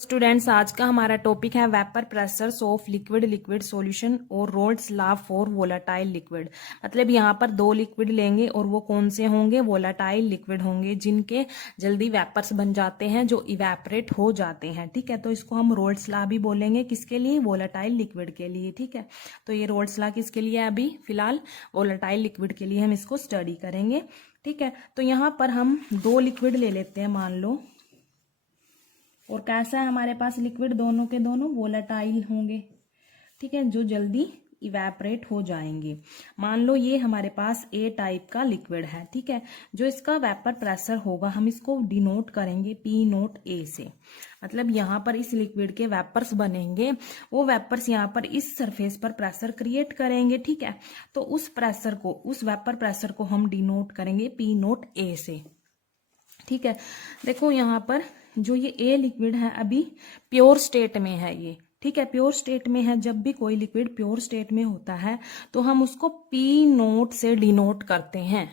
Students, आज का हमारा टॉपिक है vapour pressures of liquid liquid solution और Raoult's law for volatile liquid. मतलब यहाँ पर दो लिक्विड लेंगे और वो कौन से होंगे? वोलाटाइल लिक्विड होंगे, जिनके जल्दी वेपर्स बन जाते हैं, जो इवेपरेट हो जाते हैं। ठीक है, तो इसको हम रोल्स लॉ भी बोलेंगे। किसके लिए? वोलाटाइल लिक्विड के लिए। ठीक है, तो ये रोल्स लॉ किसके लिए है? अभी फिलहाल वोलाटाइल लिक्विड के लिए हम इसको स्टडी करेंगे। ठीक है, तो यहाँ पर हम दो लिक्विड ले लेते हैं, मान लो। और कैसा है हमारे पास लिक्विड? दोनों के दोनों वोलेटाइल होंगे। ठीक है, जो जल्दी इवेपरेट हो जाएंगे। मान लो ये हमारे पास ए टाइप का लिक्विड है। ठीक है, जो इसका वेपर प्रेशर होगा हम इसको डिनोट करेंगे पी नोट ए से। मतलब यहाँ पर इस लिक्विड के वेपर्स बनेंगे, वो वेपर्स यहाँ पर इस सरफेस पर प्रेशर क्रिएट करेंगे। ठीक है, तो उस प्रेशर को, उस वेपर प्रेशर को हम डिनोट करेंगे पी नोट ए से। ठीक है, देखो यहाँ पर जो ये ए लिक्विड है अभी प्योर स्टेट में है ये। ठीक है, प्योर स्टेट में है। जब भी कोई लिक्विड प्योर स्टेट में होता है तो हम उसको पी नोट से डिनोट करते हैं।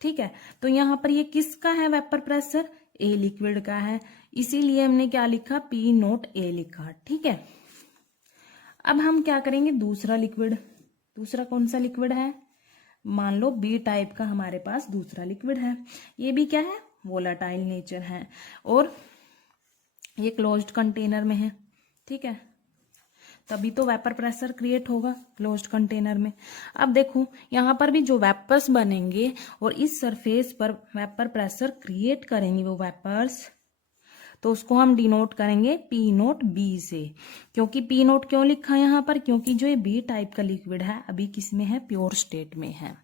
ठीक है, तो यहाँ पर ये किसका है वेपर प्रेशर? ए लिक्विड का है, इसीलिए हमने क्या लिखा? पी नोट ए लिखा। ठीक है, अब हम क्या करेंगे? दूसरा लिक्विड, दूसरा कौन सा लिक्विड है? मान लो बी टाइप का हमारे पास दूसरा लिक्विड है। ये भी क्या है? वोलाटाइल नेचर है और ये क्लोज्ड कंटेनर में है। ठीक है, तभी तो वेपर प्रेशर क्रिएट होगा क्लोज्ड कंटेनर में। अब देखो यहाँ पर भी जो वेपर्स बनेंगे और इस सरफेस पर वेपर प्रेशर क्रिएट करेंगे वो वेपर्स, तो उसको हम डिनोट करेंगे पी नोट बी से। क्योंकि पी नोट क्यों लिखा है यहाँ पर? क्योंकि जो ये बी टाइप का लिक्विड है अभी किस में है? प्योर स्टेट में है।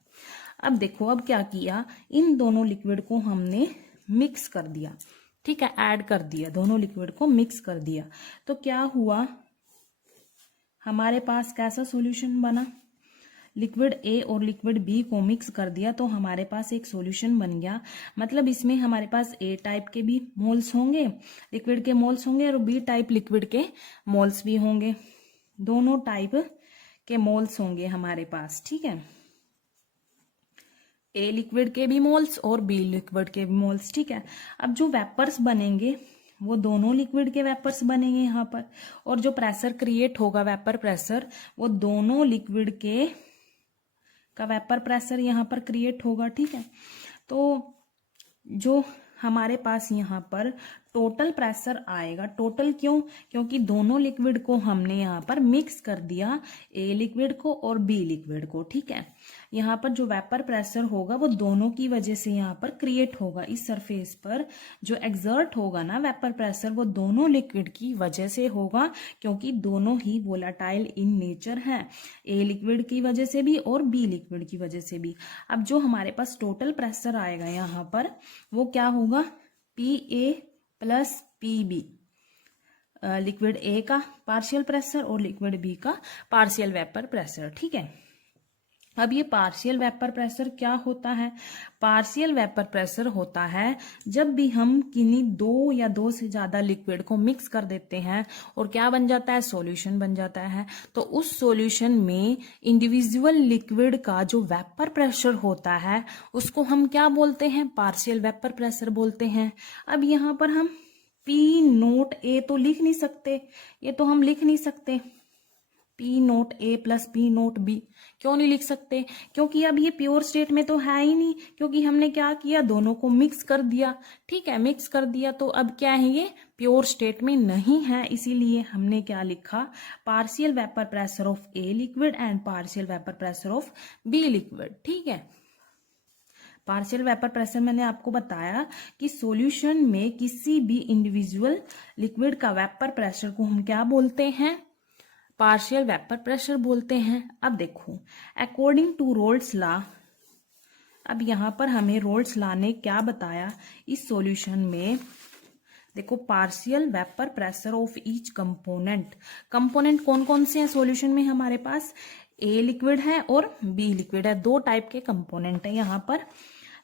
अब देखो, अब क्या किया? इन दोनों लिक्विड को हमने मिक्स कर दिया। ठीक है, ऐड कर दिया, दोनों लिक्विड को मिक्स कर दिया। तो क्या हुआ? हमारे पास कैसा सॉल्यूशन बना? लिक्विड ए और लिक्विड बी को मिक्स कर दिया तो हमारे पास एक सॉल्यूशन बन गया। मतलब इसमें हमारे पास ए टाइप के भी मोल्स होंगे, लिक्विड के मोल्स होंगे, और बी टाइप लिक्विड के मोल्स भी होंगे। दोनों टाइप के मोल्स होंगे हमारे पास। ठीक है, ए लिक्विड के भी मोल्स और बी लिक्विड के भी मोल्स। ठीक है, अब जो वेपर्स बनेंगे वो दोनों लिक्विड के वेपर्स बनेंगे यहाँ पर, और जो प्रेशर क्रिएट होगा वेपर प्रेशर, वो दोनों लिक्विड के का वेपर प्रेशर यहाँ पर क्रिएट होगा। ठीक है, तो जो हमारे पास यहाँ पर टोटल प्रेशर आएगा, टोटल क्यों? क्योंकि दोनों लिक्विड को हमने यहाँ पर मिक्स कर दिया, ए लिक्विड को और बी लिक्विड को। ठीक है, यहाँ पर जो वेपर प्रेशर होगा वो दोनों की वजह से यहाँ पर क्रिएट होगा। इस सरफेस पर जो एक्सर्ट होगा ना वेपर प्रेशर, वो दोनों लिक्विड की वजह से होगा, क्योंकि दोनों ही वोलाटाइल इन नेचर है, ए लिक्विड की वजह से भी और बी लिक्विड की वजह से भी। अब जो हमारे पास टोटल प्रेशर आएगा यहाँ पर, वो क्या होगा? P A plus P B. Liquid A का पार्शियल प्रेशर और लिक्विड बी का पार्शियल वेपर प्रेशर। ठीक है, अब ये पार्शियल वेपर प्रेशर क्या होता है? पार्शियल वेपर प्रेशर होता है जब भी हम किन्हीं दो या दो से ज्यादा लिक्विड को मिक्स कर देते हैं और क्या बन जाता है? सॉल्यूशन बन जाता है। तो उस सॉल्यूशन में इंडिविजुअल लिक्विड का जो वेपर प्रेशर होता है उसको हम क्या बोलते हैं? पार्शियल वेपर प्रेशर बोलते हैं। अब यहाँ पर हम पी नोट ए तो लिख नहीं सकते, ये तो हम लिख नहीं सकते P nought A plus P nought B. क्यों नहीं लिख सकते? क्योंकि अब ये प्योर स्टेट में तो है ही नहीं, क्योंकि हमने क्या किया? दोनों को मिक्स कर दिया। ठीक है, मिक्स कर दिया तो अब क्या है? ये प्योर स्टेट में नहीं है, इसीलिए हमने क्या लिखा? Partial vapour pressure of A liquid and partial vapour pressure of B liquid. ठीक है, पार्शियल वेपर प्रेशर मैंने आपको बताया कि सॉल्यूशन में किसी भी इंडिविजुअल लिक्विड का वेपर प्रेशर को हम क्या बोलते हैं? पार्शियल वेपर प्रेशर बोलते हैं। अब देखो, अकॉर्डिंग टू रोल्स लॉ, अब यहाँ पर हमें रोल्स लॉ ने क्या बताया इस सॉल्यूशन में? देखो, partial vapour pressure of each component. Component कौन कौन से हैं सॉल्यूशन में? हमारे पास ए लिक्विड है और बी लिक्विड है, दो टाइप के कंपोनेंट है यहाँ पर।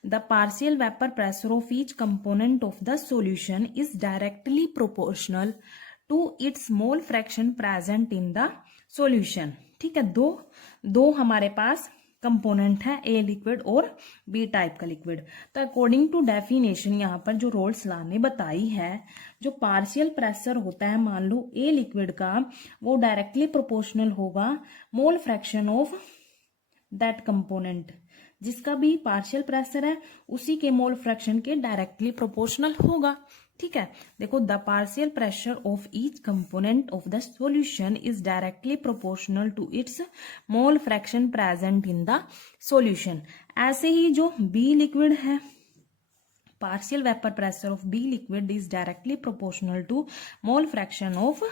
The partial vapour pressure of each component of the solution is directly proportional to its mole fraction present in the solution. ठीक है, दो हमारे पास कंपोनेंट है, ए लिक्विड और बी टाइप का लिक्विड। तो अकॉर्डिंग टू डेफिनेशन यहाँ पर जो रोल्स लॉ ने बताई है, जो पार्शियल प्रेशर होता है मान लो ए लिक्विड का, वो डायरेक्टली प्रोपोर्शनल होगा mole fraction of that component. जिसका भी पार्शियल प्रेशर है उसी के मोल फ्रैक्शन के डायरेक्टली प्रोपोर्शनल होगा। ठीक है, देखो the partial pressure of each component of the solution is directly proportional to its mole fraction present in the solution. ऐसे ही जो बी लिक्विड है, partial vapour pressure of B liquid is directly proportional to mole fraction of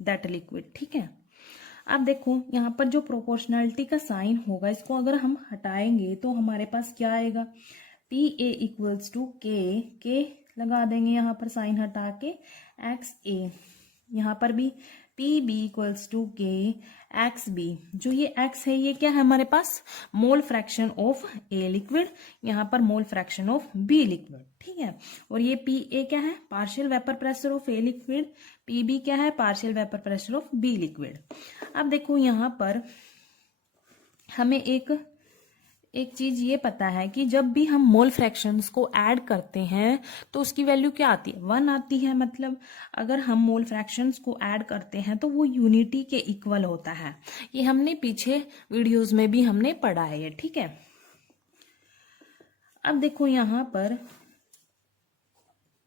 that liquid. ठीक है, अब देखो यहाँ पर जो प्रोपोर्शनलिटी का साइन होगा, इसको अगर हम हटाएंगे तो हमारे पास क्या आएगा, पी ए इक्वल्स टू के लगा देंगे यहाँ पर साइन हटा के, एक्स ए, यहाँ पर भी P B equals to K X B. जो ये एक्स है ये क्या है हमारे पास, mole fraction of A liquid, यहाँ पर mole fraction of B liquid. ठीक है, और ये पी ए क्या है, partial vapour pressure of A liquid, P B क्या है, partial vapour pressure of B liquid. अब देखो यहाँ पर हमें एक चीज ये पता है कि जब भी हम मोल फ्रैक्शंस को ऐड करते हैं तो उसकी वैल्यू क्या आती है, 1 आती है। मतलब अगर हम मोल फ्रैक्शंस को ऐड करते हैं तो वो यूनिटी के इक्वल होता है। ये हमने पीछे वीडियोस में भी हमने पढ़ा है। ठीक है, अब देखो यहाँ पर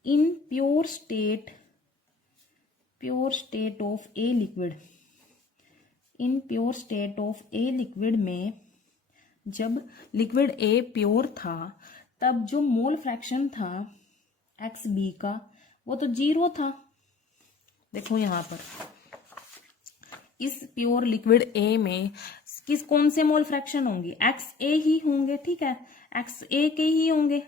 इन pure state of A liquid, in pure state of A liquid में जब लिक्विड ए प्योर था तब जो मोल फ्रैक्शन था एक्स बी का वो तो 0 था। देखो यहाँ पर इस प्योर लिक्विड ए में कौन से मोल फ्रैक्शन होंगे, एक्स ए ही होंगे। ठीक है, एक्स ए के ही होंगे,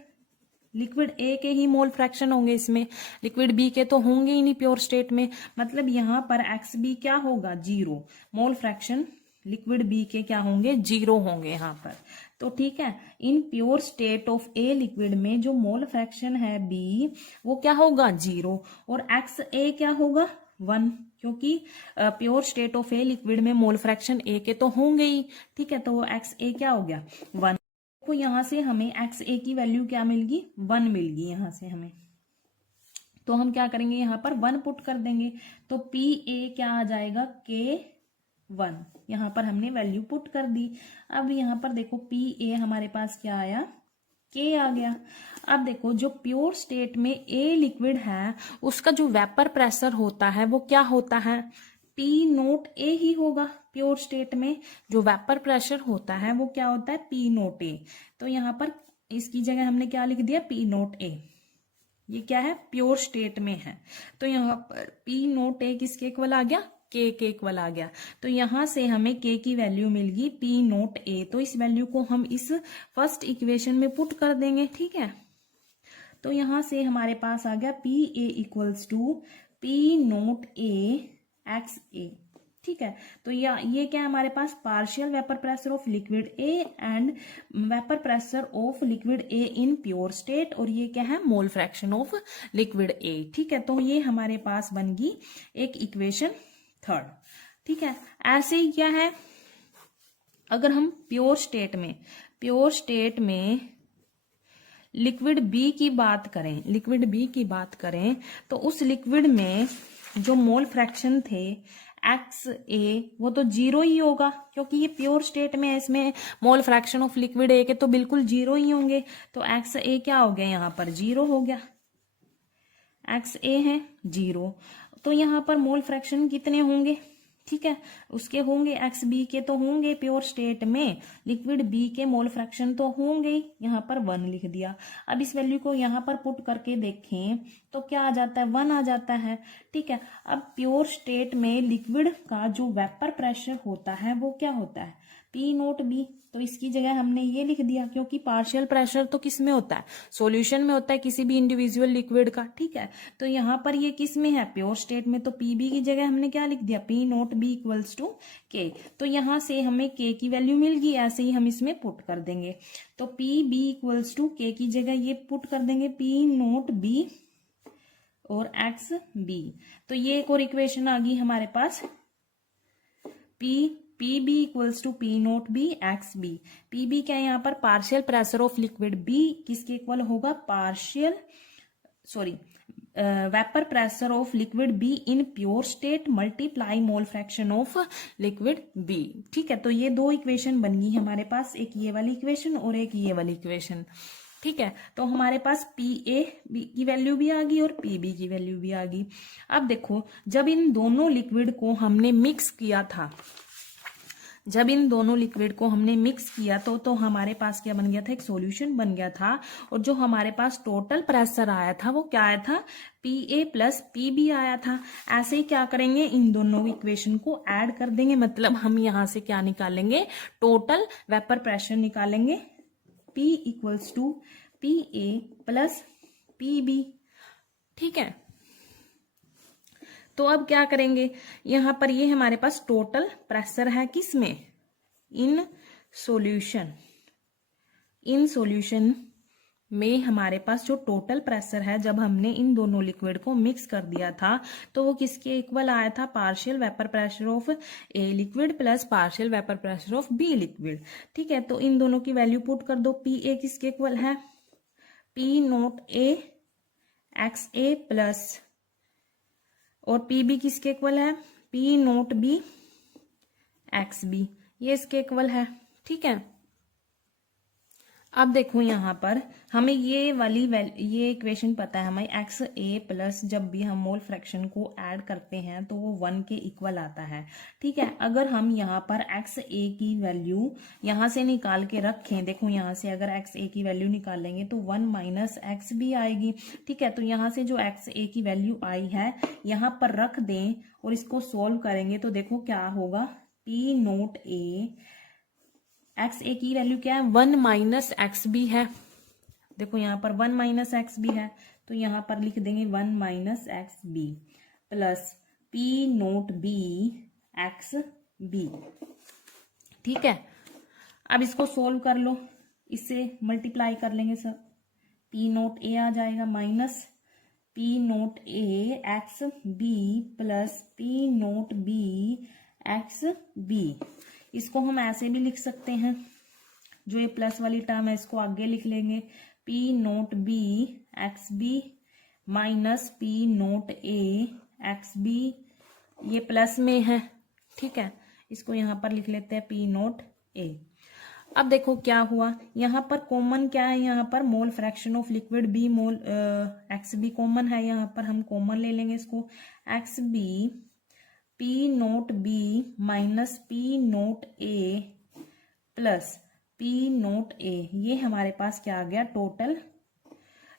लिक्विड ए के ही मोल फ्रैक्शन होंगे, इसमें लिक्विड बी के तो होंगे ही नहीं प्योर स्टेट में। मतलब यहाँ पर एक्स बी क्या होगा, 0, मोल फ्रैक्शन लिक्विड बी के क्या होंगे, 0 होंगे यहाँ पर। तो ठीक है, इन pure state of A liquid में जो मोल फ्रैक्शन है बी वो क्या होगा, 0, और एक्स ए क्या होगा, 1, क्योंकि pure state of A liquid में मोल फ्रैक्शन ए के तो होंगे ही। ठीक है, तो वो एक्स ए क्या हो गया, 1। तो यहां से हमें एक्स ए की वैल्यू क्या मिलगी, 1 मिलगी यहां से हमें। तो हम क्या करेंगे, यहाँ पर 1 पुट कर देंगे, तो पी ए क्या आ जाएगा, के 1। यहाँ पर हमने वैल्यू पुट कर दी। अब यहाँ पर देखो पी ए हमारे पास क्या आया, के आ गया। अब देखो जो प्योर स्टेट में ए लिक्विड है उसका जो वेपर प्रेशर होता है वो क्या होता है, पी नोट ए ही होगा। प्योर स्टेट में जो वेपर प्रेशर होता है वो क्या होता है, पी नोट ए। तो यहाँ पर इसकी जगह हमने क्या लिख दिया, पी नोट ए। ये क्या है, प्योर स्टेट में है। तो यहाँ पर पी नोट ए किसके इक्वल आ गया, के इक्वल आ गया। तो यहां से हमें के की वैल्यू मिल गई पी नोट ए। तो इस वैल्यू को हम इस फर्स्ट इक्वेशन में पुट कर देंगे। ठीक है, तो यहां से हमारे पास आ गया P A equals to P nought A X A. ठीक है, तो ये क्या है हमारे पास, partial vapour pressure of liquid A and vapour pressure of liquid A in pure state, और ये क्या है, mole fraction of liquid A. ठीक है, तो ये हमारे पास बन गई एक इक्वेशन 3rd। ठीक है, ऐसे ही क्या है, अगर हम प्योर स्टेट में लिक्विड बी की बात करें, तो उस लिक्विड में जो मोल फ्रैक्शन थे एक्स ए वो तो 0 ही होगा, क्योंकि ये प्योर स्टेट में है, इसमें मोल फ्रैक्शन ऑफ लिक्विड ए के तो बिल्कुल 0 ही होंगे। तो एक्स ए क्या हो गया, यहाँ पर 0 हो गया, एक्स ए है 0। तो यहाँ पर मोल फ्रैक्शन कितने होंगे, ठीक है, उसके होंगे एक्स बी के तो होंगे प्योर स्टेट में, लिक्विड बी के मोल फ्रैक्शन तो होंगे ही, यहाँ पर 1 लिख दिया। अब इस वैल्यू को यहाँ पर पुट करके देखें तो क्या आ जाता है, 1 आ जाता है। ठीक है, अब प्योर स्टेट में लिक्विड का जो वेपर प्रेशर होता है वो क्या होता है, पी नोट बी। तो इसकी जगह हमने ये लिख दिया, क्योंकि पार्शियल प्रेशर तो किस में होता है, सॉल्यूशन में होता है किसी भी इंडिविजुअल लिक्विड का। ठीक है, तो यहाँ पर ये किस में है, प्योर स्टेट में, तो पी बी की जगह हमने क्या लिख दिया, P nought B equals to के। तो यहाँ से हमें के की वैल्यू मिल गई, ऐसे ही हम इसमें पुट कर देंगे। तो पी बी इक्वल्स टू के की जगह ये पुट कर देंगे, पी नोट बी और एक्स बी। तो ये एक और इक्वेशन आ गई हमारे पास, P P B equals to P nought B X B. P B क्या है यहाँ पर, partial pressure of liquid, B किसके इक्वल होगा, vapour pressure of liquid B in pure state multiply mole fraction of liquid B. ठीक है, तो ये दो इक्वेशन बन गई हमारे पास, एक ये वाली इक्वेशन और एक ये वाली इक्वेशन। ठीक है, तो हमारे पास पी ए की वैल्यू भी आ गई और पी बी की वैल्यू भी आ गई। अब देखो, जब इन दोनों लिक्विड को हमने मिक्स किया था, जब इन दोनों लिक्विड को हमने मिक्स किया तो हमारे पास क्या बन गया था, एक सॉल्यूशन बन गया था। और जो हमारे पास टोटल प्रेशर आया था वो क्या आया था, P A plus P B आया था। ऐसे ही क्या करेंगे, इन दोनों इक्वेशन को ऐड कर देंगे, मतलब हम यहां से क्या निकालेंगे, टोटल वेपर प्रेशर निकालेंगे, P equals to P A plus P B. ठीक है, तो अब क्या करेंगे, यहां पर ये हमारे पास टोटल प्रेशर है किसमें, इन सॉल्यूशन। इन सॉल्यूशन में हमारे पास जो टोटल प्रेशर है, जब हमने इन दोनों लिक्विड को मिक्स कर दिया था तो वो किसके इक्वल आया था, partial vapour pressure of A liquid plus partial vapour pressure of B liquid. ठीक है, तो इन दोनों की वैल्यू पुट कर दो। पी ए किसके इक्वल है, P nought A X A plus, और पी बी किसके इक्वल है, P nought B X B, ये इसके इक्वल है। ठीक है, अब देखो यहां पर हमें ये इक्वेशन पता है हमें, एक्स ए प्लस, जब भी हम मोल फ्रैक्शन को ऐड करते हैं तो वो 1 के इक्वल आता है। ठीक है, अगर हम यहाँ पर एक्स ए की वैल्यू यहां से निकाल के रखें, देखो यहां से अगर एक्स ए की वैल्यू निकालेंगे तो 1 माइनस एक्स बी आएगी। ठीक है, तो यहां से जो एक्स ए की वैल्यू आई है यहां पर रख दें और इसको सोल्व करेंगे तो देखो क्या होगा, P nought A, X A की वैल्यू क्या है, 1 माइनस एक्स बी है। देखो यहाँ पर 1 माइनस एक्स बी है, तो यहाँ पर लिख देंगे 1 minus X B plus P nought B X B. ठीक है, अब इसको सोल्व कर लो, इससे मल्टीप्लाई कर लेंगे सर, पी नोट ए आ जाएगा minus P nought A X B plus P nought B X B. इसको हम ऐसे भी लिख सकते हैं, जो ये प्लस वाली टर्म है इसको आगे लिख लेंगे, P nought B X B minus P nought A X B, ये प्लस में है। ठीक है, इसको यहां पर लिख लेते हैं पी नोट ए। अब देखो क्या हुआ, यहां पर कॉमन क्या है, यहां पर mole fraction of liquid B mole X B common है, यहां पर हम कॉमन ले लेंगे इसको, X B P nought B minus P nought A plus P nought A, ये हमारे पास क्या आ गया, टोटल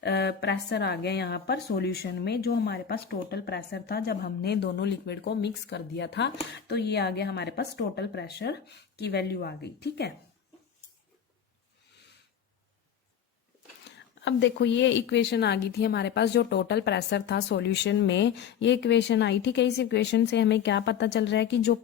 प्रेशर आ गया यहाँ पर सॉल्यूशन में। जो हमारे पास टोटल प्रेशर था जब हमने दोनों लिक्विड को मिक्स कर दिया था, तो ये आ गया हमारे पास टोटल प्रेशर की वैल्यू आ गई। ठीक है, अब देखो ये इक्वेशन आ गई थी हमारे पास, जो टोटल प्रेशर था सॉल्यूशन में, ये इक्वेशन आई। ठीक है, इस इक्वेशन से हमें क्या पता चल रहा है कि जो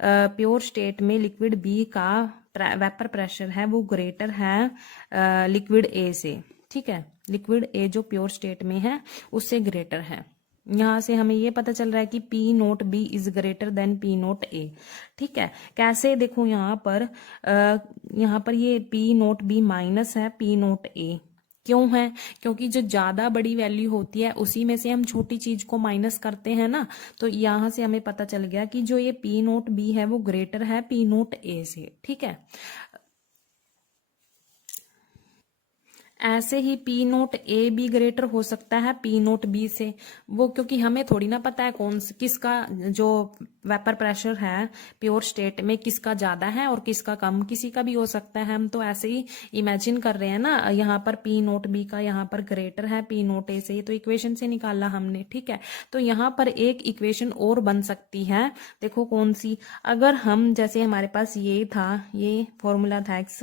प्योर स्टेट में लिक्विड बी का वेपर प्रेशर है वो ग्रेटर है लिक्विड ए से। ठीक है, लिक्विड ए जो प्योर स्टेट में है उससे ग्रेटर है। यहाँ से हमें ये पता चल रहा है कि P nought B is greater than P nought A. ठीक है, कैसे, देखो यहाँ पर ये पी नोट बी माइनस है पी नोट ए, क्यों है, क्योंकि जो ज्यादा बड़ी वैल्यू होती है उसी में से हम छोटी चीज को माइनस करते हैं ना, तो यहां से हमें पता चल गया कि जो ये पी नोट बी है वो ग्रेटर है पी नोट ए से। ठीक है, ऐसे ही पी नोट ए भी ग्रेटर हो सकता है पी नोट बी से, वो क्योंकि हमें थोड़ी ना पता है किसका जो वेपर प्रेशर है प्योर स्टेट में किसका ज्यादा है और किसका कम, किसी का भी हो सकता है। हम तो ऐसे ही इमेजिन कर रहे हैं ना, यहाँ पर पी नोट बी का यहाँ पर ग्रेटर है पी नोट ए से, तो इक्वेशन से निकाला हमने। ठीक है, तो यहाँ पर एक इक्वेशन और बन सकती है, देखो कौन सी, अगर हम जैसे हमारे पास ये था, ये फॉर्मूला था एक्स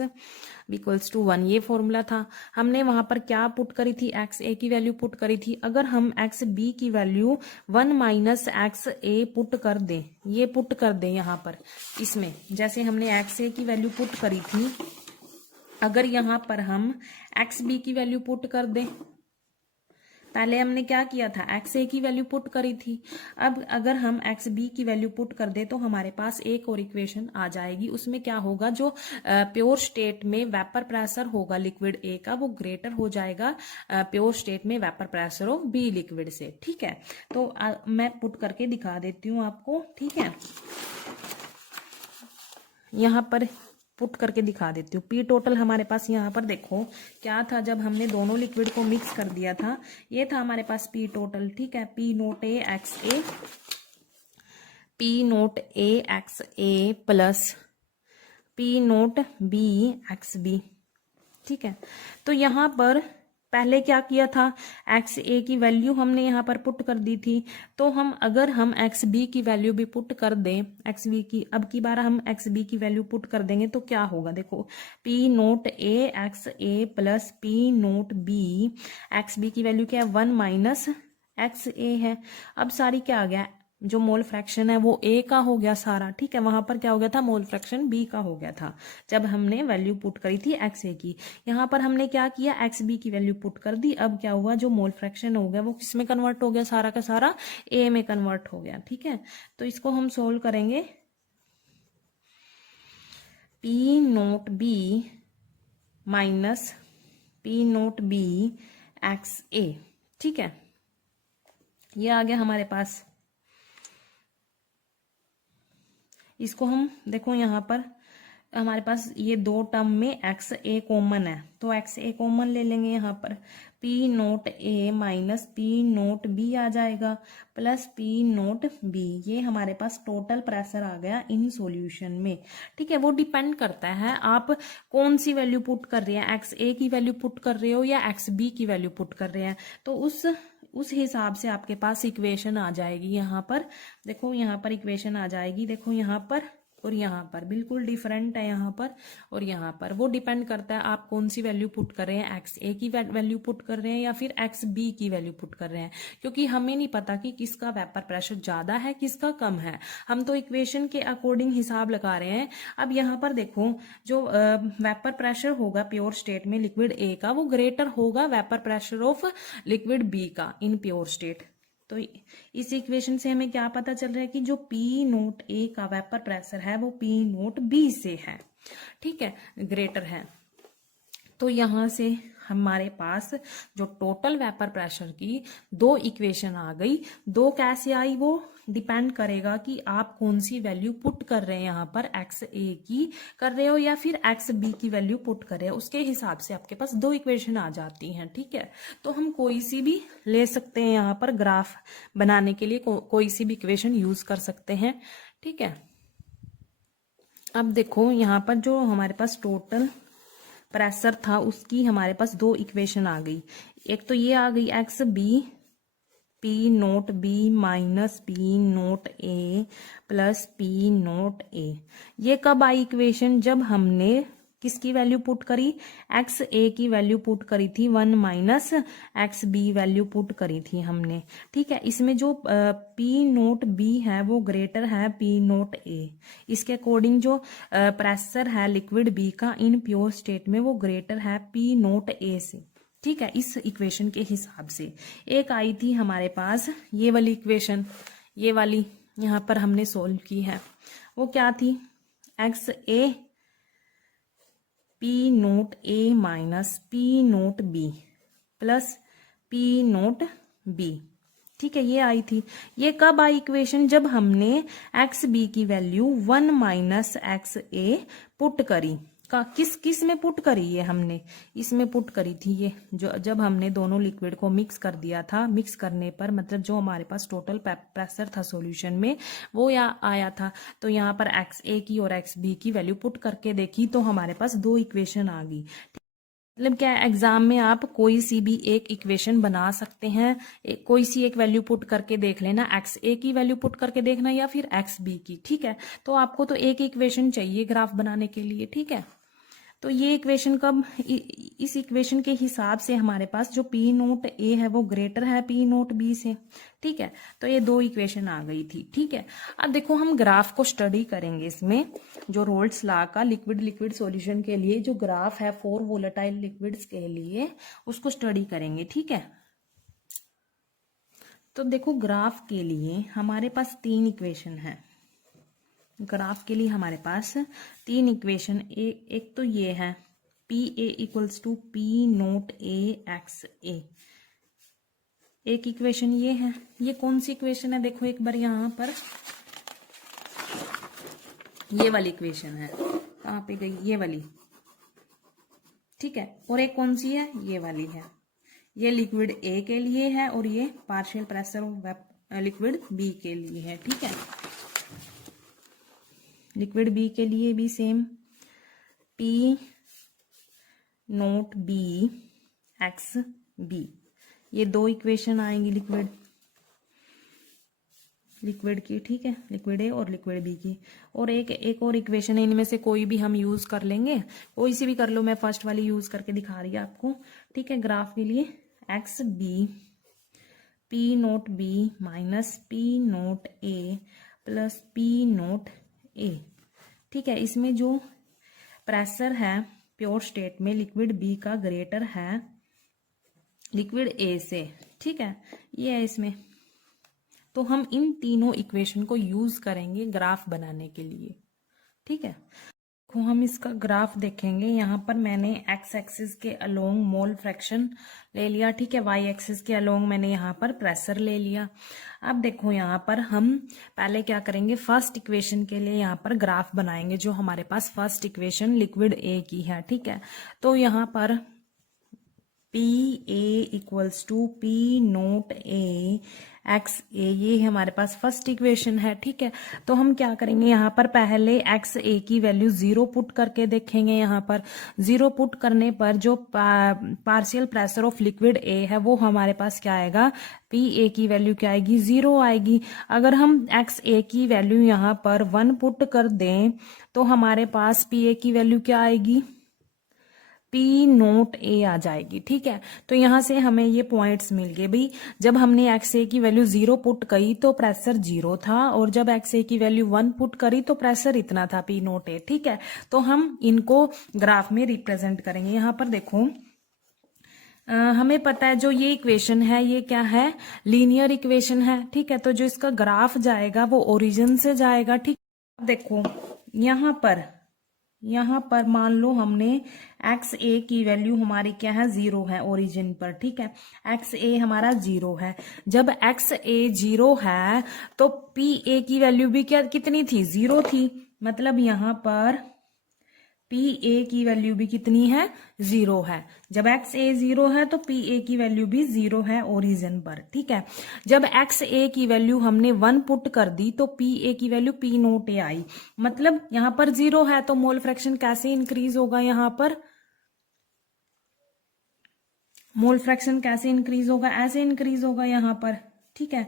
इक्वल्स टू 1, ये फॉर्मूला था, हमने वहां पर क्या पुट करी थी, एक्स ए की वैल्यू पुट करी थी। अगर हम एक्स बी की वैल्यू 1 माइनस एक्स ए पुट कर दें, ये पुट कर दें यहाँ पर इसमें, जैसे हमने एक्स ए की वैल्यू पुट करी थी, अगर यहाँ पर हम एक्स बी की वैल्यू पुट कर दें पहले हमने क्या किया था, एक्स ए की वैल्यू पुट करी थी। अब अगर हम एक्स बी की वैल्यू पुट कर दे तो हमारे पास एक और इक्वेशन आ जाएगी। उसमें क्या होगा, जो प्योर स्टेट में वेपर प्रेशर होगा लिक्विड ए का, वो ग्रेटर हो जाएगा प्योर स्टेट में vapour pressure of B liquid से। ठीक है, तो मैं पुट करके दिखा देती हूँ आपको। ठीक है, यहाँ पर पुट करके दिखा देती हूँ। पी टोटल हमारे पास यहाँ पर देखो क्या था, जब हमने दोनों लिक्विड को मिक्स कर दिया था, ये था हमारे पास पी टोटल। ठीक है, P nought A X A, P nought A X A plus P nought B X B. ठीक है, तो यहाँ पर पहले क्या किया था, एक्स ए की वैल्यू हमने यहाँ पर पुट कर दी थी। तो हम अगर हम एक्स बी की वैल्यू भी पुट कर दें, एक्स बी की अब की बार हम एक्स बी की वैल्यू पुट कर देंगे तो क्या होगा, देखो P nought A X A plus P nought B X B की वैल्यू क्या है, 1 माइनस एक्स ए है। अब सारी क्या आ गया, जो मोल फ्रैक्शन है वो ए का हो गया सारा। ठीक है, वहां पर क्या हो गया था, मोल फ्रैक्शन बी का हो गया था जब हमने वैल्यू पुट करी थी एक्स ए की। यहाँ पर हमने क्या किया, एक्स बी की वैल्यू पुट कर दी। अब क्या हुआ, जो मोल फ्रैक्शन हो गया वो किस में कन्वर्ट हो गया, सारा का सारा ए में कन्वर्ट हो गया। ठीक है, तो इसको हम सोल्व करेंगे। P nought B minus P nought B X A. ठीक है, ये आ गया हमारे पास। इसको हम देखो यहाँ पर हमारे पास ये दो टर्म में एक्स ए कॉमन है, तो एक्स ए कॉमन ले लेंगे। यहाँ पर P nought A minus P nought B आ जाएगा प्लस पी नोट बी। ये हमारे पास टोटल प्रेशर आ गया इन सॉल्यूशन में। ठीक है, वो डिपेंड करता है आप कौन सी वैल्यू पुट कर रहे हैं, एक्स ए की वैल्यू पुट कर रहे हो या एक्स बी की वैल्यू पुट कर रहे हैं, तो उस हिसाब से आपके पास इक्वेशन आ जाएगी। यहाँ पर देखो, यहाँ पर इक्वेशन आ जाएगी, देखो यहाँ पर और यहाँ पर बिल्कुल डिफरेंट है। यहाँ पर और यहाँ पर वो डिपेंड करता है आप कौन सी वैल्यू पुट कर रहे हैं, एक्स ए की वैल्यू पुट कर रहे हैं या फिर एक्स बी की वैल्यू पुट कर रहे हैं, क्योंकि हमें नहीं पता कि किसका वेपर प्रेशर ज्यादा है किसका कम है। हम तो इक्वेशन के अकॉर्डिंग हिसाब लगा रहे हैं। अब यहाँ पर देखो, जो वेपर प्रेशर होगा प्योर स्टेट में लिक्विड ए का, वो ग्रेटर होगा vapour pressure of liquid B का इन प्योर स्टेट। तो इस इक्वेशन से हमें क्या पता चल रहा है कि जो पी नोट ए का वेपर प्रेशर है वो पी नोट बी से है। ठीक है, ग्रेटर है। तो यहां से हमारे पास जो टोटल वेपर प्रेशर की दो इक्वेशन आ गई। दो कैसे आई, वो डिपेंड करेगा कि आप कौन सी वैल्यू पुट कर रहे हैं, यहाँ पर एक्स ए की कर रहे हो या फिर एक्स बी की वैल्यू पुट कर रहे हो, उसके हिसाब से आपके पास दो इक्वेशन आ जाती हैं। ठीक है, तो हम कोई सी भी ले सकते हैं, यहाँ पर ग्राफ बनाने के लिए कोई सी भी इक्वेशन यूज कर सकते हैं। ठीक है, अब देखो यहाँ पर जो हमारे पास टोटल प्रेशर था उसकी हमारे पास दो इक्वेशन आ गई। एक तो ये आ गई X B P nought B minus P nought A plus P nought A. ये कब आई इक्वेशन, जब हमने किसकी वैल्यू पुट करी, एक्स ए की वैल्यू पुट करी थी, 1 minus X B value put करी थी हमने। ठीक है, इसमें जो पी नोट बी है वो ग्रेटर है पी नोट ए। इसके अकॉर्डिंग जो प्रेशर है लिक्विड बी का इन प्योर स्टेट में वो ग्रेटर है पी नोट ए से। ठीक है, इस इक्वेशन के हिसाब से एक आई थी हमारे पास ये वाली इक्वेशन, ये वाली यहाँ पर हमने सोल्व की है। वो क्या थी, X A P nought A minus P nought B plus P nought B. ठीक है, ये आई थी। ये कब आई इक्वेशन, जब हमने एक्स बी की वैल्यू 1 माइनस एक्स ए पुट करी। का किस में पुट करी, ये हमने इसमें पुट करी थी। ये जो जब हमने दोनों लिक्विड को मिक्स कर दिया था, मिक्स करने पर मतलब जो हमारे पास टोटल प्रेशर था सॉल्यूशन में वो आया था। तो यहाँ पर एक्स ए की और एक्स बी की वैल्यू पुट करके देखी तो हमारे पास दो इक्वेशन आ गई। मतलब क्या है, एग्जाम में आप कोई सी भी एक इक्वेशन बना सकते हैं, कोई सी एक वैल्यू पुट करके देख लेना, एक्स ए की वैल्यू पुट करके देखना या फिर एक्स बी की। ठीक है, तो आपको तो एक इक्वेशन चाहिए ग्राफ बनाने के लिए। ठीक है, तो ये इक्वेशन कब, इस इक्वेशन के हिसाब से हमारे पास जो पी नोट ए है वो ग्रेटर है पी नोट बी से। ठीक है, तो ये दो इक्वेशन आ गई थी। ठीक है, अब देखो हम ग्राफ को स्टडी करेंगे। इसमें जो रोल्स लॉ का लिक्विड सॉल्यूशन के लिए जो ग्राफ है 4 वोलेटाइल लिक्विड्स के लिए उसको स्टडी करेंगे। ठीक है, तो देखो ग्राफ के लिए हमारे पास 3 इक्वेशन है। ग्राफ के लिए हमारे पास 3 इक्वेशन, एक तो ये है P A equals to P nought A X A, एक इक्वेशन ये है। ये कौन सी इक्वेशन है देखो एक बार यहाँ पर, ये वाली इक्वेशन है, कहाँ पे गई, ये वाली, ठीक है। और एक कौन सी है, ये वाली है, ये लिक्विड ए के लिए है और ये partial pressure of liquid B के लिए है, ठीक है। लिक्विड बी के लिए भी same P nought B X B, ये 2 इक्वेशन आएंगी लिक्विड की, ठीक है, लिक्विड ए और लिक्विड बी की। और एक और इक्वेशन है, इनमें से कोई भी हम यूज कर लेंगे, कोई सी भी कर लो, मैं फर्स्ट वाली यूज करके दिखा रही है आपको, ठीक है। ग्राफ के लिए X B P nought B minus P nought A plus P nought A, ठीक है। इसमें जो प्रेशर है प्योर स्टेट में लिक्विड बी का ग्रेटर है लिक्विड ए से, ठीक है, ये है इसमें। तो हम इन तीनों इक्वेशन को यूज करेंगे ग्राफ बनाने के लिए, ठीक है। तो हम इसका ग्राफ देखेंगे। यहाँ पर मैंने एक्स एक्सिस के अलोंग मोल फ्रैक्शन ले लिया, ठीक है। वाई एक्सिस के अलोंग मैंने यहाँ पर प्रेशर ले लिया। अब देखो यहाँ पर हम पहले क्या करेंगे, फर्स्ट इक्वेशन के लिए यहाँ पर ग्राफ बनाएंगे, जो हमारे पास फर्स्ट इक्वेशन लिक्विड ए की है, ठीक है। तो यहाँ पर P A equals to P nought A X A, ये हमारे पास फर्स्ट इक्वेशन है, ठीक है। तो हम क्या करेंगे, यहाँ पर पहले एक्स ए की वैल्यू 0 पुट करके देखेंगे। यहाँ पर 0 पुट करने पर जो पार्शियल प्रेशर ऑफ लिक्विड ए है वो हमारे पास क्या आएगा, पी ए की वैल्यू क्या आएगी, 0 आएगी। अगर हम एक्स ए की वैल्यू यहाँ पर 1 पुट कर दें तो हमारे पास पी ए की वैल्यू क्या आएगी, पी नोट ए आ जाएगी, ठीक है। तो यहां से हमें ये पॉइंट्स मिल गए भाई। जब हमने एक्स ए की वैल्यू 0 पुट करी तो प्रेशर 0 था, और जब एक्स ए की वैल्यू 1 पुट करी तो प्रेशर इतना था, पी नोट ए, ठीक है। तो हम इनको ग्राफ में रिप्रेजेंट करेंगे। यहाँ पर देखो हमें पता है जो ये इक्वेशन है ये क्या है, लीनियर इक्वेशन है, ठीक है। तो जो इसका ग्राफ जाएगा वो ओरिजिन से जाएगा, ठीक। देखो यहाँ पर मान लो हमने एक्स ए की वैल्यू हमारी क्या है, 0 है ओरिजिन पर, ठीक है। एक्स ए हमारा 0 है। जब एक्स ए 0 है तो पी ए की वैल्यू भी क्या कितनी थी, 0 थी। मतलब यहाँ पर पी ए की वैल्यू भी कितनी है, 0 है। जब एक्स ए 0 है तो पी ए की वैल्यू भी 0 है ओरिजिन पर, ठीक है। जब एक्स ए की वैल्यू हमने 1 पुट कर दी तो पी ए की वैल्यू पी नोट ए आई। मतलब यहाँ पर 0 है तो मोल फ्रैक्शन कैसे इंक्रीज होगा, यहाँ पर मोल फ्रैक्शन कैसे इंक्रीज होगा, ऐसे इंक्रीज होगा यहाँ पर, ठीक है।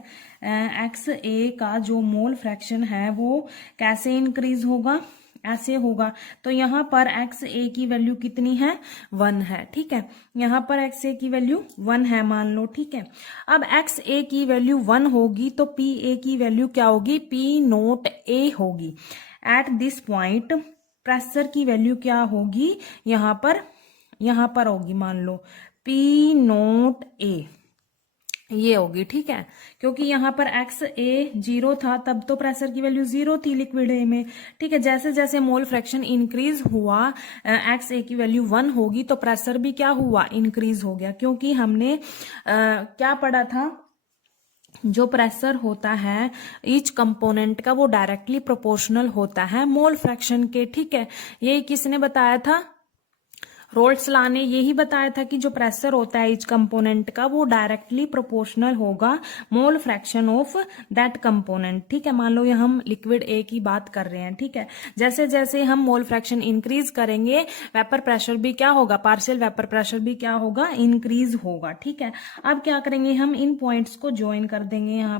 एक्स ए का जो मोल फ्रैक्शन है वो कैसे इंक्रीज होगा, ऐसे होगा। तो यहाँ पर एक्स ए की वैल्यू कितनी है, 1 है, ठीक है। यहाँ पर एक्स ए की वैल्यू 1 है मान लो, ठीक है। अब एक्स ए की वैल्यू 1 होगी तो पी ए की वैल्यू क्या होगी, पी नोट ए होगी। एट दिस पॉइंट प्रेशर की वैल्यू क्या होगी, यहाँ पर होगी मान लो पी नोट ए, ये होगी, ठीक है। क्योंकि यहाँ पर एक्स ए 0 था तब तो प्रेशर की वैल्यू 0 थी लिक्विड ए में, ठीक है। जैसे जैसे मोल फ्रैक्शन इंक्रीज हुआ एक्स ए की वैल्यू 1 होगी तो प्रेशर भी क्या हुआ, इंक्रीज हो गया। क्योंकि हमने क्या पढ़ा था, जो प्रेशर होता है ईच कंपोनेंट का वो डायरेक्टली प्रोपोर्शनल होता है मोल फ्रैक्शन के, ठीक है। ये किसने बताया था, रोल्स लॉ ने यही बताया था कि जो प्रेशर होता है ईच कंपोनेंट का वो डायरेक्टली प्रोपोर्शनल होगा mole fraction of that component, ठीक है। मान लो ये हम लिक्विड ए की बात कर रहे हैं, ठीक है। जैसे जैसे हम मोल फ्रैक्शन इंक्रीज करेंगे वेपर प्रेशर भी क्या होगा, पार्शियल वेपर प्रेशर भी क्या होगा, इंक्रीज होगा, ठीक है। अब क्या करेंगे, हम इन पॉइंट्स को ज्वाइन कर देंगे। यहाँ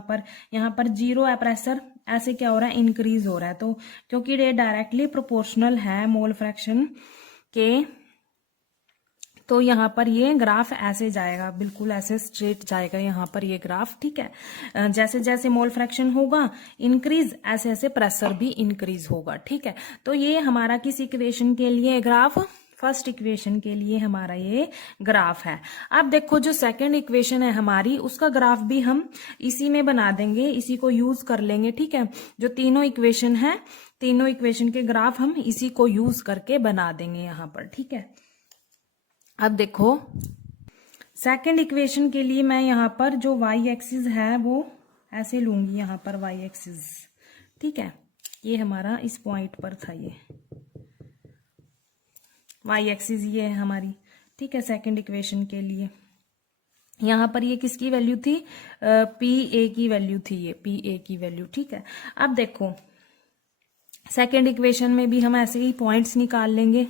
पर 0 है प्रेशर, ऐसे क्या हो रहा है, इंक्रीज हो रहा है। तो क्योंकि ये डायरेक्टली प्रोपोर्शनल है मोल फ्रैक्शन के, तो यहाँ पर ये ग्राफ ऐसे जाएगा, बिल्कुल ऐसे स्ट्रेट जाएगा यहाँ पर ये ग्राफ, ठीक है। जैसे जैसे मोल फ्रैक्शन होगा इंक्रीज, ऐसे ऐसे प्रेशर भी इंक्रीज होगा, ठीक है। तो ये हमारा किस इक्वेशन के लिए ग्राफ, फर्स्ट इक्वेशन के लिए हमारा ये ग्राफ है। अब देखो जो सेकंड इक्वेशन है हमारी, उसका ग्राफ भी हम इसी में बना देंगे, इसी को यूज कर लेंगे, ठीक है। जो तीनों इक्वेशन है, तीनों इक्वेशन के ग्राफ हम इसी को यूज करके बना देंगे यहाँ पर, ठीक है। अब देखो सेकंड इक्वेशन के लिए मैं यहाँ पर जो y एक्सिस है वो ऐसे लूंगी, यहाँ पर y एक्सिस, ठीक है। ये हमारा इस पॉइंट पर था, ये y एक्सिस ये है हमारी, ठीक है। सेकंड इक्वेशन के लिए यहाँ पर ये किसकी वैल्यू थी, पी ए की वैल्यू थी, ये पी ए की वैल्यू, ठीक है। अब देखो सेकंड इक्वेशन में भी हम ऐसे ही पॉइंट्स निकाल लेंगे।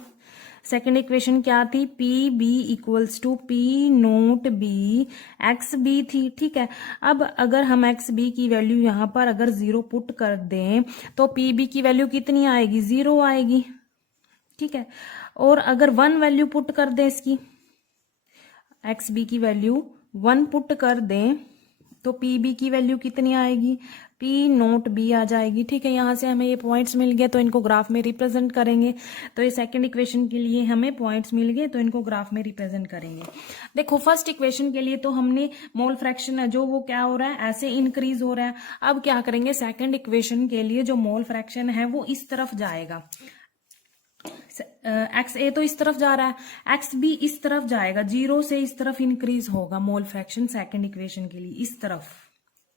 सेकंड इक्वेशन क्या थी, P B equals to P nought B X B थी, ठीक है। अब अगर हम एक्स बी की वैल्यू यहाँ पर अगर 0 पुट कर दें तो पी बी की वैल्यू कितनी आएगी, 0 आएगी, ठीक है। और अगर 1 वैल्यू पुट कर दें, इसकी एक्स बी की वैल्यू 1 पुट कर दें तो पी बी की वैल्यू कितनी आएगी, पी नोट बी आ जाएगी, ठीक है। यहां से हमें ये पॉइंट्स मिल गए तो इनको ग्राफ में रिप्रेजेंट करेंगे। तो ये सेकंड इक्वेशन के लिए हमें पॉइंट्स मिल गए तो इनको ग्राफ में रिप्रेजेंट करेंगे। देखो फर्स्ट इक्वेशन के लिए तो हमने मोल फ्रैक्शन है जो वो क्या हो रहा है, ऐसे इंक्रीज हो रहा है। अब क्या करेंगे, सेकेंड इक्वेशन के लिए जो मोल फ्रैक्शन है वो इस तरफ जाएगा, एक्स ए तो इस तरफ जा रहा है, एक्स बी इस तरफ जाएगा, 0 से इस तरफ इंक्रीज होगा मोल फ्रैक्शन सेकंड इक्वेशन के लिए, इस तरफ,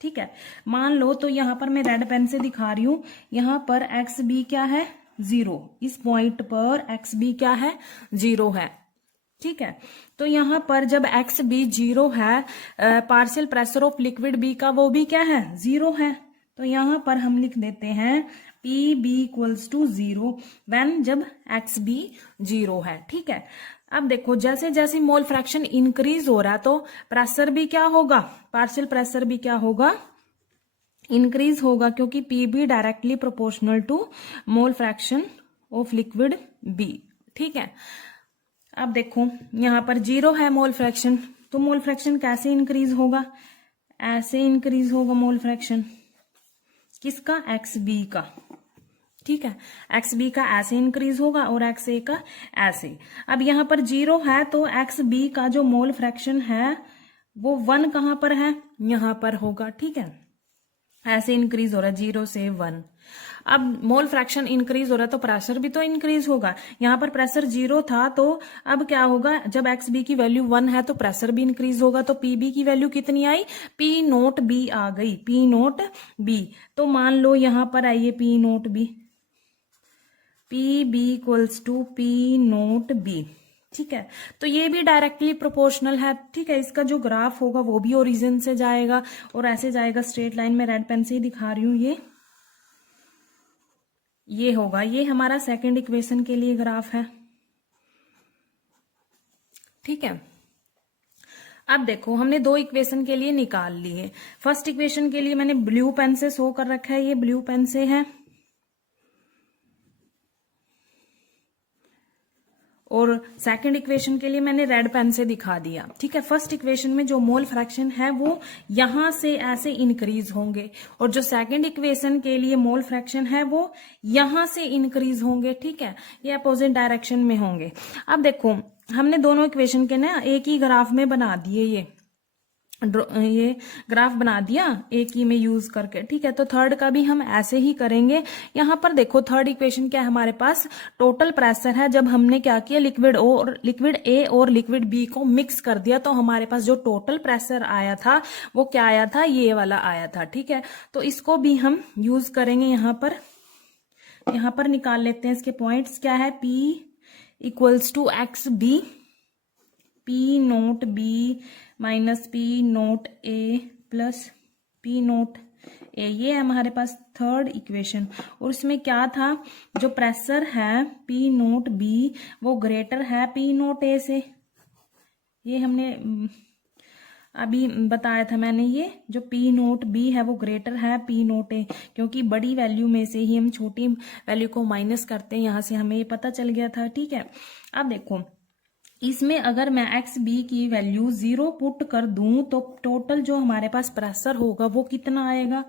ठीक है। मान लो तो यहां पर मैं रेड पेन से दिखा रही हूं, यहां पर एक्स बी क्या है, 0, इस पॉइंट पर एक्स बी क्या है, 0 है, ठीक है। तो यहां पर जब एक्स बी 0 है, partial pressure of liquid B का वो भी क्या है, 0 है। तो यहां पर हम लिख देते हैं P B equals to 0 when जब एक्स बी 0 है, ठीक है। अब देखो जैसे जैसे मोल फ्रैक्शन इंक्रीज हो रहा है तो प्रेशर भी क्या होगा, पार्शियल प्रेशर भी क्या होगा, इंक्रीज होगा, क्योंकि P B directly proportional to mole fraction of liquid B, ठीक है। अब देखो यहां पर 0 है मोल फ्रैक्शन, तो मोल फ्रैक्शन कैसे इंक्रीज होगा, ऐसे इंक्रीज होगा मोल फ्रैक्शन, किसका, एक्स बी का, ठीक है। एक्स बी का ऐसे इंक्रीज होगा और एक्स ए का ऐसे। अब यहां पर 0 है तो एक्स बी का जो मोल फ्रैक्शन है वो 1 कहां पर है, यहां पर होगा, ठीक है। ऐसे इंक्रीज हो रहा है 0 से 1। अब मोल फ्रैक्शन इंक्रीज हो रहा है तो प्रेशर भी तो इंक्रीज होगा। यहां पर प्रेशर 0 था तो अब क्या होगा, जब एक्स बी की वैल्यू 1 है तो प्रेशर भी इंक्रीज होगा, तो पी बी की वैल्यू कितनी आई, पी नोट बी आ गई, पी नोट बी। तो मान लो यहां पर आइए P nought B, P B equals to P nought B, ठीक है। तो ये भी डायरेक्टली प्रोपोर्शनल है, ठीक है। इसका जो ग्राफ होगा वो भी ओरिजिन से जाएगा और ऐसे जाएगा स्ट्रेट लाइन में, रेड पेन से ही दिखा रही हूं, ये होगा, ये हमारा सेकंड इक्वेशन के लिए ग्राफ है, ठीक है। अब देखो हमने 2 इक्वेशन के लिए निकाल लिए। फर्स्ट इक्वेशन के लिए मैंने ब्लू पेन से शो कर रखा है, ये ब्लू पेन से है, और सेकंड इक्वेशन के लिए मैंने रेड पेन से दिखा दिया, ठीक है। फर्स्ट इक्वेशन में जो मोल फ्रैक्शन है वो यहां से ऐसे इंक्रीज होंगे और जो सेकंड इक्वेशन के लिए मोल फ्रैक्शन है वो यहां से इंक्रीज होंगे, ठीक है। ये अपोजिट डायरेक्शन में होंगे। अब देखो हमने दोनों इक्वेशन के ना एक ही ग्राफ में बना दिए, ये ग्राफ बना दिया एक ही में यूज करके, ठीक है। तो थर्ड का भी हम ऐसे ही करेंगे। यहां पर देखो थर्ड इक्वेशन क्या है, हमारे पास टोटल प्रेशर है। जब हमने क्या किया, लिक्विड ए और लिक्विड बी को मिक्स कर दिया तो हमारे पास जो टोटल प्रेशर आया था वो क्या आया था, ये वाला आया था, ठीक है। तो इसको भी हम यूज करेंगे। यहां पर निकाल लेते हैं इसके पॉइंट्स, क्या है, P equals to X B, P nought B minus P nought A plus P nought A, ये है हमारे पास थर्ड इक्वेशन। और उसमें क्या था, जो प्रेशर है पी नोट बी वो ग्रेटर है पी नोट ए से, ये हमने अभी बताया था मैंने, ये जो पी नोट बी है वो ग्रेटर है पी नोट ए, क्योंकि बड़ी वैल्यू में से ही हम छोटी वैल्यू को माइनस करते हैं, यहां से हमें ये पता चल गया था, ठीक है। अब देखो इसमें अगर मैं एक्स बी की वैल्यू 0 पुट कर दूं तो टोटल जो हमारे पास प्रेशर होगा वो कितना आएगा,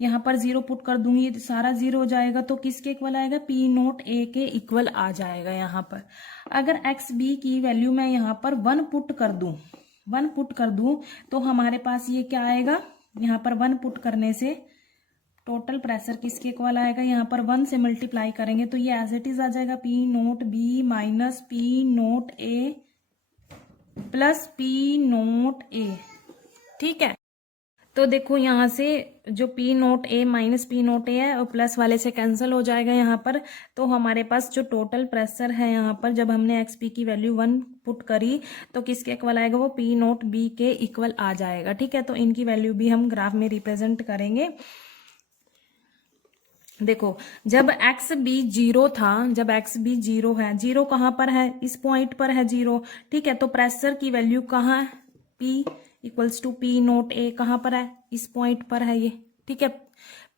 यहाँ पर 0 पुट कर दूंगी, सारा 0 हो जाएगा, तो किसके इक्वल आएगा, पी नोट ए के इक्वल आ जाएगा यहाँ पर। अगर एक्स बी की वैल्यू मैं यहाँ पर 1 पुट कर दूं तो हमारे पास ये क्या आएगा, यहाँ पर 1 पुट करने से टोटल प्रेशर किसके इक्वल आएगा, यहाँ पर 1 से मल्टीप्लाई करेंगे तो ये एज इट इज आ जाएगा, P nought B minus P nought A plus P nought A. ठीक है, तो देखो यहाँ से जो P nought A minus P nought A है और प्लस वाले से कैंसिल हो जाएगा यहाँ पर, तो हमारे पास जो टोटल प्रेशर है यहाँ पर जब हमने एक्स पी की वैल्यू 1 पुट करी तो किसके इक्वल आएगा, वो पी नोट बी के इक्वल आ जाएगा। ठीक है, तो इनकी वैल्यू भी हम ग्राफ में रिप्रेजेंट करेंगे। देखो जब एक्स बी 0 था, जब एक्स बी 0 है, 0 कहाँ पर है, इस पॉइंट पर है 0। ठीक है, तो प्रेशर की वैल्यू कहाँ है, P equals to P nought A कहाँ पर है, इस पॉइंट पर है ये। ठीक है,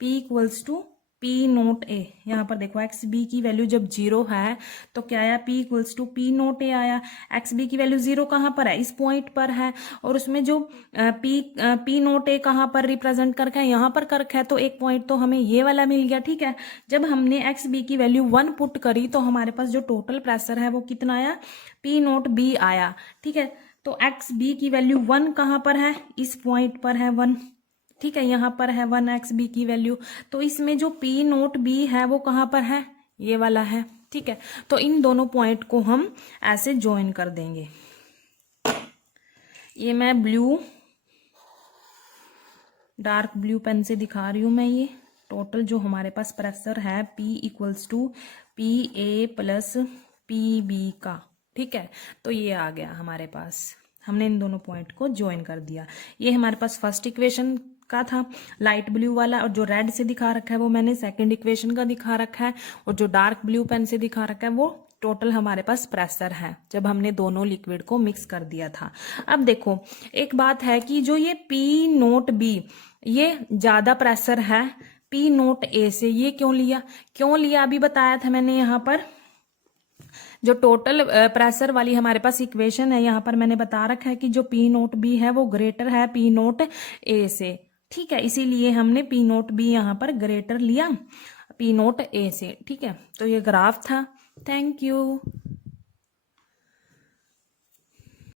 P equals to P nought A, यहाँ पर देखो एक्स बी की वैल्यू जब 0 है तो क्या आया, P equals to P nought A आया। एक्स बी की वैल्यू 0 कहाँ पर है, इस पॉइंट पर है, और उसमें जो पी नोट ए कहाँ पर रिप्रेजेंट करके है, यहाँ पर करके है, तो एक पॉइंट तो हमें ये वाला मिल गया। ठीक है, जब हमने एक्स बी की वैल्यू 1 पुट करी तो हमारे पास जो टोटल प्रेशर है वो कितना आया, पी नोट बी आया। ठीक है, तो एक्स बी की वैल्यू 1 कहाँ पर है, इस पॉइंट पर है 1। ठीक है, यहाँ पर है 1 एक्स बी की वैल्यू, तो इसमें जो पी नोट बी है वो कहाँ पर है, ये वाला है। ठीक है, तो इन दोनों पॉइंट को हम ऐसे ज्वाइन कर देंगे। ये मैं ब्लू डार्क ब्लू पेन से दिखा रही हूं मैं। ये टोटल जो हमारे पास प्रेशर है P equals to P A plus P B का। ठीक है, तो ये आ गया हमारे पास, हमने इन दोनों पॉइंट को ज्वाइन कर दिया। ये हमारे पास फर्स्ट इक्वेशन का था लाइट ब्लू वाला, और जो रेड से दिखा रखा है वो मैंने सेकंड इक्वेशन का दिखा रखा है, और जो डार्क ब्लू पेन से दिखा रखा है वो टोटल हमारे पास प्रेशर है जब हमने दोनों लिक्विड को मिक्स कर दिया था। अब देखो एक बात है कि जो ये पी नोट बी ये ज्यादा प्रेशर है पी नोट ए से, ये क्यों लिया अभी बताया था मैंने। यहाँ पर जो टोटल प्रेशर वाली हमारे पास इक्वेशन है यहाँ पर मैंने बता रखा है कि जो पी नोट बी है वो ग्रेटर है पी नोट ए से। ठीक है, इसीलिए हमने पी नोट बी यहाँ पर ग्रेटर लिया पी नोट ए से। ठीक है, तो ये ग्राफ था। Thank you.